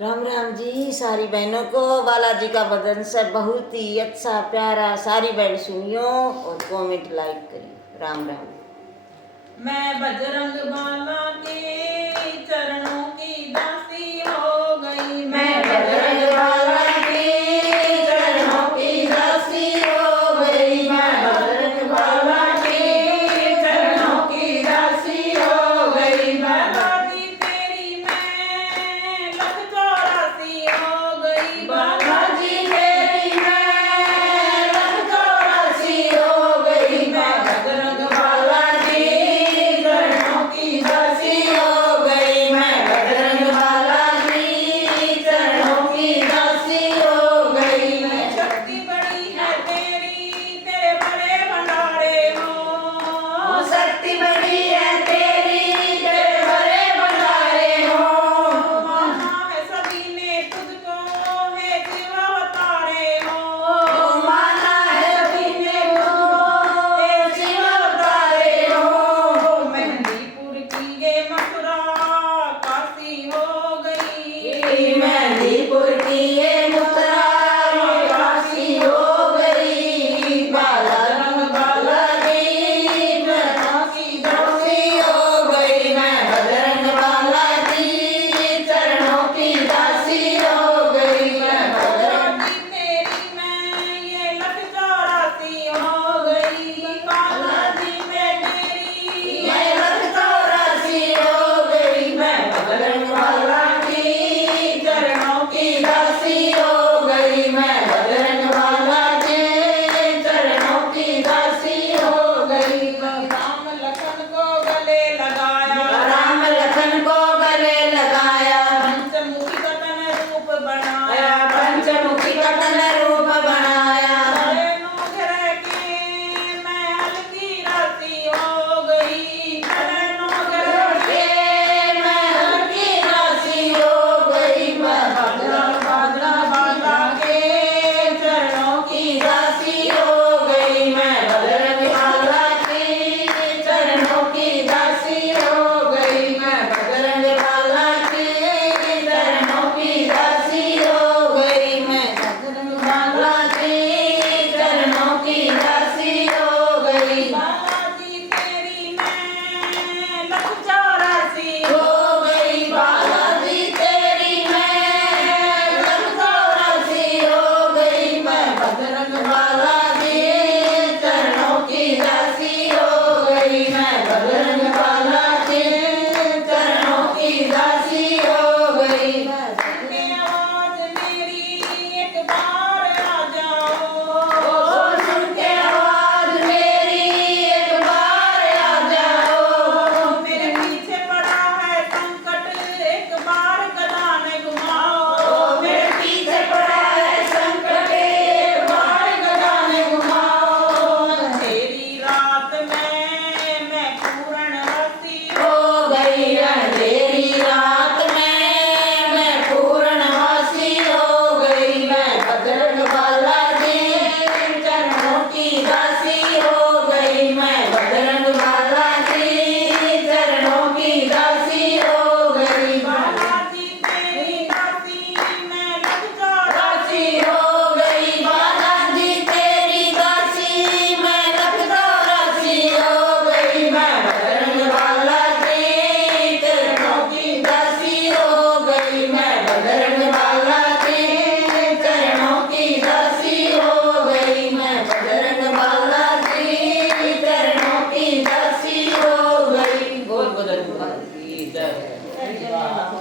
राम राम जी। सारी बहनों को बालाजी का बदन से बहुत ही अच्छा प्यारा सारी बहन सुनियो और कमेंट लाइक करियो। राम राम। मैं बजरंग बाला के चरणों की दासी हो गई। मैं बजरंग बाला के चरणों की दासी हो गई। मैं बजरंग बाला के चरणों की दासी हो गई। मैं बाजी तेरी मैं लख चौरासी हो गई। बालाजी तेरी मैं लख चौरासी हो गई। मैं बजरंग बाला की चरणों की दासी हो गई। मैं बजरंग बाला की चरणों की दासी हो गई। मैं शक्ति बड़ी है तेरी तेरे बड़े भंडारे हो। शक्ति बड़ी है तेरी तेरे बड़े भंडारे हो। माना है सभी ने तुझको है शिव अवतारे हो। माना है सभी ने तुझको है शिव अवतारे हो। मेहंदीपुर की ये मथुरा काशी हो गई। मेहंदीपुर की ये